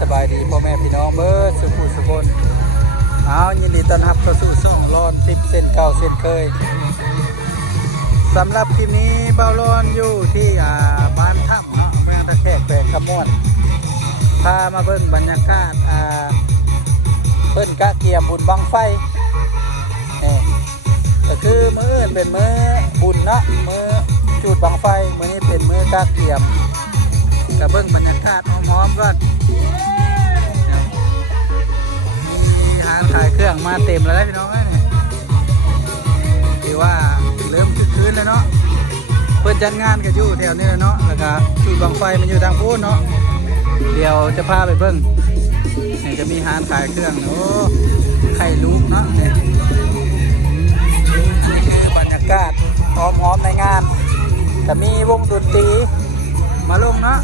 สบายดีพ่อแม่พี่น้องเบิร์ดสุขุสุบนเอายินดีต้อนรับเข้าสู่ช่องร้อนทิปเส้นเก่าเส้นเคยสำหรับคลิปนี้เบาร้อนอยู่ที่บ้านถ้ำเนาะเมืองตะแคกแขวงขมวนพามาเบิ่งบรรยากาศเพิ่นกะเกียมบุญบังไฟก็คือมื้ออื่นเป็นมื้อบุญเนาะมื้อจุดบังไฟมื้อนี้เป็นมื้อกะเกียมกะเบิ่งบรรยากาศหอมๆก่อนมีหางขายเครื่องมาเต็มแล้วพี่น้องเนี่ยถือว่าเริ่มคึกคืนแล้วเนาะเพิ่นจัดงานกันอยู่แถวนี้แล้วเนาะแล้วก็จุดบังไฟมันอยู่ทางโน้นเนาะเดี๋ยวจะพาไปเบิ่งนี่จะมีหางขายเครื่องโอ้ไข่ลูกเนาะนี่คือบรรยากาศหอมๆในงานจะมีวงดนตรีมาลงเนาะ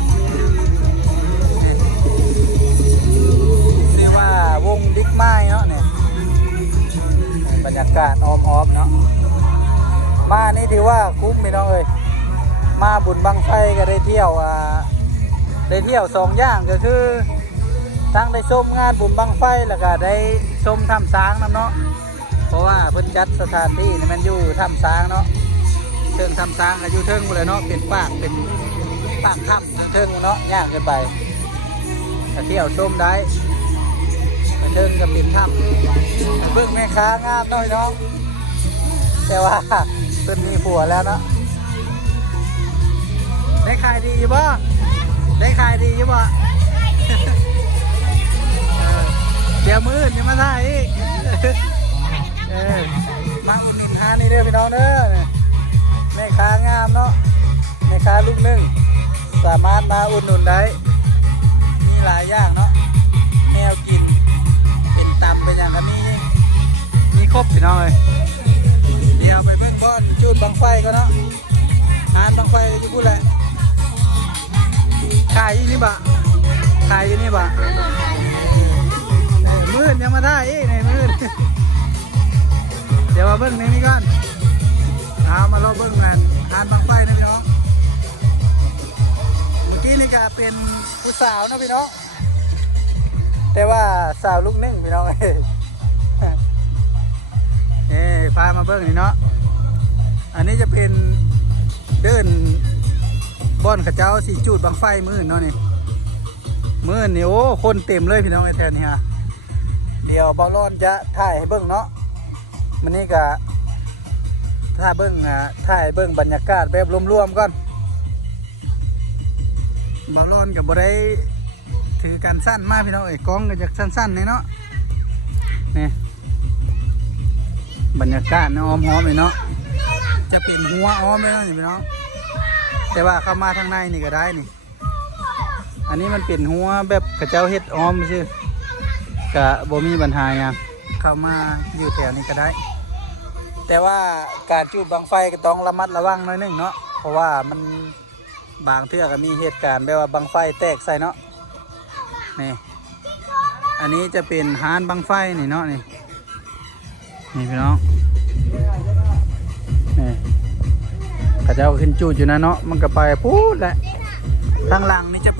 นี่ว่าวงดิกไม้เนาะเนี่ยบรรยากาศหอมๆเนาะมานี่ถือว่าคุ้มพี่น้องเลยมาบุญบังไฟก็ได้เที่ยวสองอย่างก็คือทั้งได้ชมงานบุญบังไฟแล้วก็ได้ชมถ้ำช้างน้ำเนาะเพราะว่าเพิ่นจัดสถานที่นี่มันอยู่ถ้ำช้างเนาะเทิงถ้ำช้างก็อยู่เทิงเลยเนาะเป็นปากถ้ำเทิงเนาะยากเกินไปแต่เที่ยวชมได้เทิงก็เป็นถ้ำเบิ่งแม่ค้างามน้อยน้องแต่ว่าเพิ่นมีผัวแล้วเนาะได้ขายดีอยู่บ่ได้ขายดีอยู่บ่เดี๋ยวมืดยังมาถ่ายอีกมังนินทานี่เด้อพี่น้องเด้อแม่ค้างามเนาะแม่ค้าลูกนึ่งสามารถมาอุดหนุนได้มีหลายอย่างเนาะแนวกินเป็นตำเป็นอย่างก็มีครบพี่น้องเลยเดี๋ยวไปเบิ่งบอลจุดบังไฟก็เนาะงานบังไฟจะพูดแหละขายอยู่นี่บะมืดยังมาได้อีกในมืดเดี๋ยวมาเบิ้งในนี้ก่อนเอามารอเบิ้งงานบังไฟนะพี่น้องเมื่อกี้นี่ก็เป็นผู้สาวนะพี่น้องแต่ว่าสาวลูกนึ่งพี่น้องพามาเบิ้งนี่เนาะอันนี้จะเป็นเดินบ่อนข้าเจ้าสีจูดบังไฟมืดเนาะนี่มืดนี่โอ้คนเต็มเลยพี่น้องไอ้แทนนี่ฮะเดี๋ยวบอลลอนจะถ่ายให้เบิ้งเนาะมันนี่ก็ถ้าเบิ้งถ่ายเบิ้งบรรยากาศแบบรวมๆก่อนบอลลอนกับบได้ถือการสั้นมากพี่น้องกล้องก็จะสั้นๆนี่เนาะนี่บรรยากาศเนาะหอมๆเลยเนาะจะเป็นหัวอ้อมเลยเนาะนี่พี่น้องแต่ว่าเข้ามาทางในนี่ก็ได้นี่อันนี้มันเป็นหัวแบบกระเจ้าเฮ็ดอ้อมซื่อกะบ่มีปัญหาอย่างเข้ามาอยู่แถวนี้ก็ได้แต่ว่าการจุดบังไฟก็ต้องระมัดระวังหน่อยนึงเนาะเพราะว่ามันบางเทื่อก็มีเหตุการณ์แบบว่าบังไฟแตกใส่เนาะนี่อันนี้จะเป็นฮานบังไฟนี่เนาะนี่พี่น้องนี่กระเจ้าขึ้นจูดอยู่นะเนาะมันก็ไปพูดแหละทางหลังนี่จะ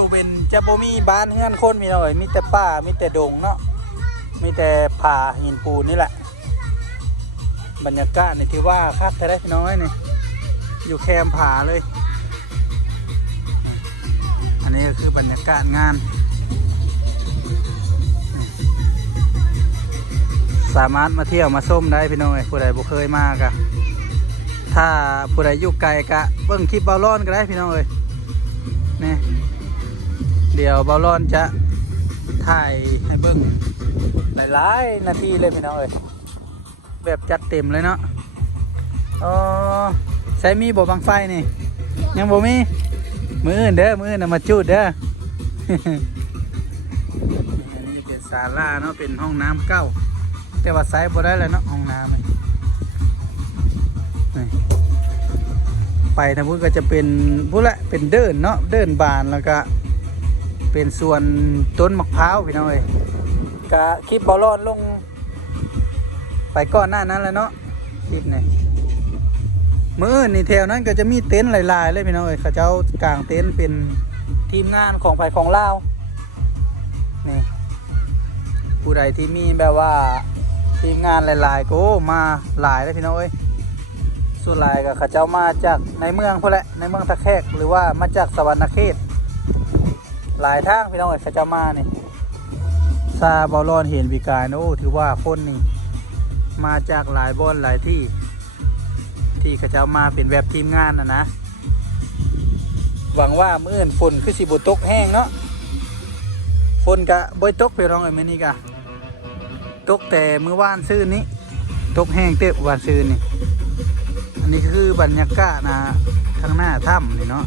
บ่มีบ้านเฮือนคนมีหน่อยมีแต่ป่ามีแต่ดงเนาะมีแต่ผาหินปูนนี่แหละบรรยากาศนี่ถือว่าคักแท้ได้พี่น้อยนี่อยู่แคมผาเลยอันนี้ก็คือบรรยากาศงานสามารถมาเที่ยวมาส้มได้พี่น้องผู้ใดบ่เคยมากะถ้าผู้ใดอยู่ไกลกะเบิ่งคลิปเบาร้อนก็ได้พี่น้องนี่เดี๋ยวเบาร้อนจะถ่ายให้เบิ่งหลายๆนาทีเลยพี่น้องแบบจัดเต็มเลยเนาะอ๋อใช้มีบ่บังไฟนี่ยังบ่มีมืออื่นเด้อมืออื่นมาจูดเด้อ อันนี้เป็นศาลาเนาะเป็นห้องน้ำเก่าแต่ว่าใช้บ่ได้เลยเนาะห้องน้ำนี่ไปทางพุ้นก็จะเป็นพุ้นละเป็นเดินเนาะเดินบานแล้วก็เป็นส่วนต้นมะพร้าวพี่น้องกะคลิปบอลลอนลงไปก่อนหน้านั้นแล้วเนาะคลิปนี่มื้อนี่แถวนั้นก็จะมีเต็นท์หลายๆเลยพี่น้องเขาเจ้ากางเต็นท์เป็นทีมงานของไผ่ของลาว นี่ผู้ใดที่มีแบบว่าทีมงานหลายๆก็มาหลายเลยพี่น้องเอ้ยส่วนหลายก็เขาเจ้ามาจากในเมืองพวกแหละในเมืองตะแคกหรือว่ามาจากสวรรณเขตหลายทางพี่น้องเอ้ยเขาเจ้ามานี่ซาบอลอนเห็นวิกายโอ้ถือว่าคนนี่มาจากหลายบอนหลายที่เขาเจ้ามาเป็นแบบทีมงานนะหวังว่ามื้ออื่นฝนคือสิบ่ตกแห้งเนาะฝนกะบ่ตกพี่น้องเอ้ยมื้อนี้กะตกแต่มื้อวานซื่นนี้ตกแห้งเต็มวานซื่นนี่อันนี้คือบรรยากาศนะข้างหน้าถ้ำนี่เนาะ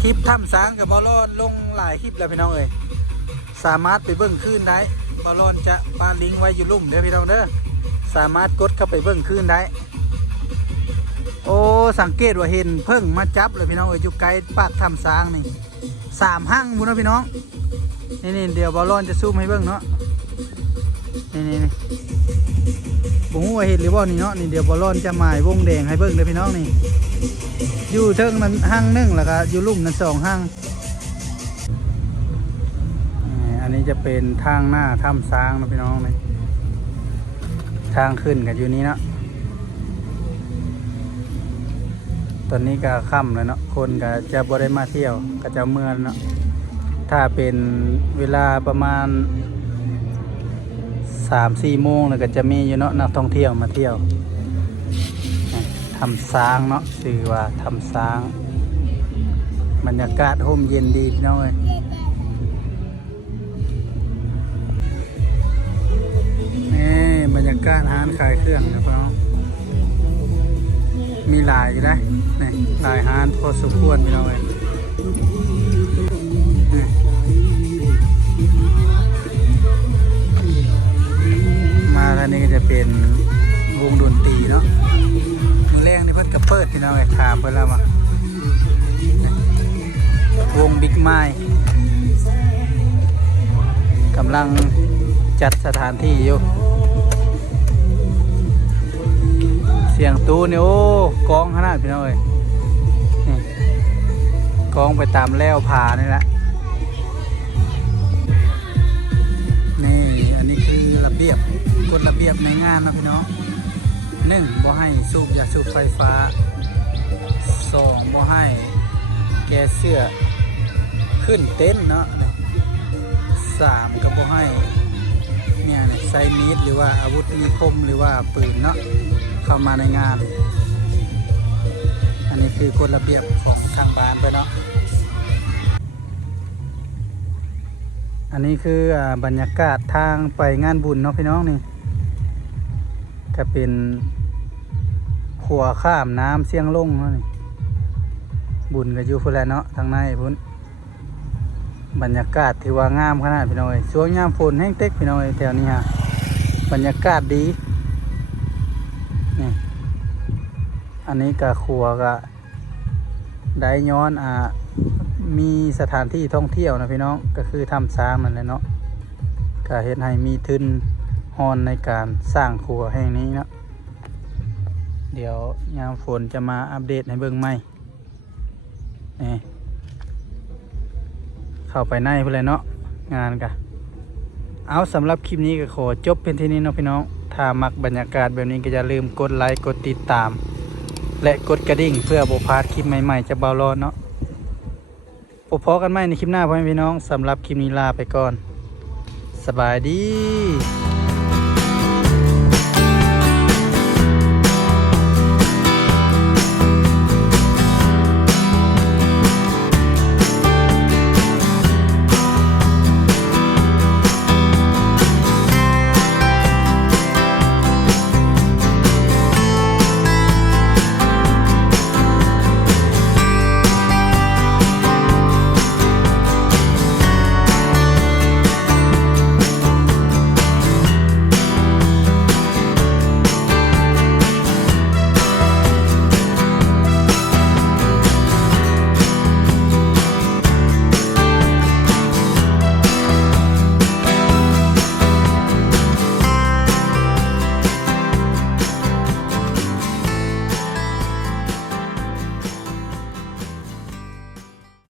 คลิปถ้ำสางกับบอลลอนลงหลายคลิปแล้วพี่น้องเอ้ยสามารถไปเบิ่งคืนได้บอลลอนจะปาลิงก์ไว้อยู่ลุ่มเด้อพี่น้องเด้อสามารถกดเข้าไปเบิ่งคืนได้โอ้สังเกตว่าเห็นเพิ่งมาจับเลยพี่น้องเอ้ยอยู่ไกลปากถ้ำสางนี่3 หั่งบุญนะพี่น้องนี่เดี๋ยวบอลลอนจะซูมให้เบิ่งเนาะนี่บุ้งว่าเห็นหรือว่านี่เนาะนี่เดี๋ยวบอลลอนจะหมายวงแดงให้เบิ่งเลยพี่น้องนี่อยู่เทิงนั้นหั่งหนึ่งแล้วก็อยู่ลุ่มนั้น2 หั่งอันนี้จะเป็นทางหน้าถ้ำช้างนะพี่น้องนี่ทางขึ้นกันอยู่นี้เนาะตอนนี้ก็ค่ำแล้วเนาะคนก็จะบ่ได้มาเที่ยวก็จะเมื่อเนาะถ้าเป็นเวลาประมาณ3-4 โมงแล้วก็จะมีอยู่เนาะนักท่องเที่ยวมาเที่ยวทำช้างเนาะชื่อว่าทำช้างบรรยากาศร่มเย็นดีพี่น้องเอ้ยนี่บรรยากาศร้านขายเครื่องนะพี่น้องมีหลายอยู่นะนี่หลายร้านพอสมควรพี่น้องเอ้ยมาทางนี้ก็จะเป็นวงดนตรีเนาะมือแรกนี่เพิ่นกระเปิดพี่น้องไอ้ถามเพิ่นแล้วมาวงบิ๊กไม้กำลังจัดสถานที่อยู่เสียงตู้นี่โอ้กองขนาดพี่น้องเอ้ยนี่กองไปตามแล้วผานี่แหละนี่อันนี้คือระเบียบกฎระเบียบในงานนะพี่น้อง1บ่ให้สูบยาสูบไฟฟ้า2บ่ให้แกเสื้อขึ้นเต็นท์เนาะ3ก็บ่ให้เนี่ยใช้มีดหรือว่าอาวุธมีคมหรือว่าปืนเนาะเข้ามาในงานอันนี้คือกฎระเบียบของทางบ้านไปเนาะอันนี้คือบรรยากาศทางไปงานบุญเนาะพี่น้องนี่ก็เป็นขัวข้ามน้ำเสียงลงเนาะนี่บุญก็อยู่พุ่นแหละเนาะทางในพุ่นบรรยากาศที่ว่างามขนาดพี่น้อยช่วงยามฝนแห้งเต็กพี่น้อยแถวนี้ฮะบรรยากาศดีนี่อันนี้ก็ขัวก็ได้ย้อนมีสถานที่ท่องเที่ยวนะพี่น้องก็คือถ้ำช้างนั่นแหละเนาะก็เฮ็ดให้มีทุนฮอนในการสร้างครัวแห่งนี้เนาะเดี๋ยวยามฝนจะมาอัปเดตให้เบิ่งใหม่นี่เข้าไปในเพื่อนเลยเนาะงานกันเอาสำหรับคลิปนี้ก็ขอจบเป็นที่นี้เนาะพี่น้องถ้ามักบรรยากาศแบบนี้ก็อย่าลืมกดไลค์กดติดตามและกดกระดิ่งเพื่อบ่พลาดคลิปใหม่ๆจะเบารอเนาะพบกันใหม่ในคลิปหน้าพ่อแม่พี่น้องสำหรับคลิปนี้ลาไปก่อนสบายดี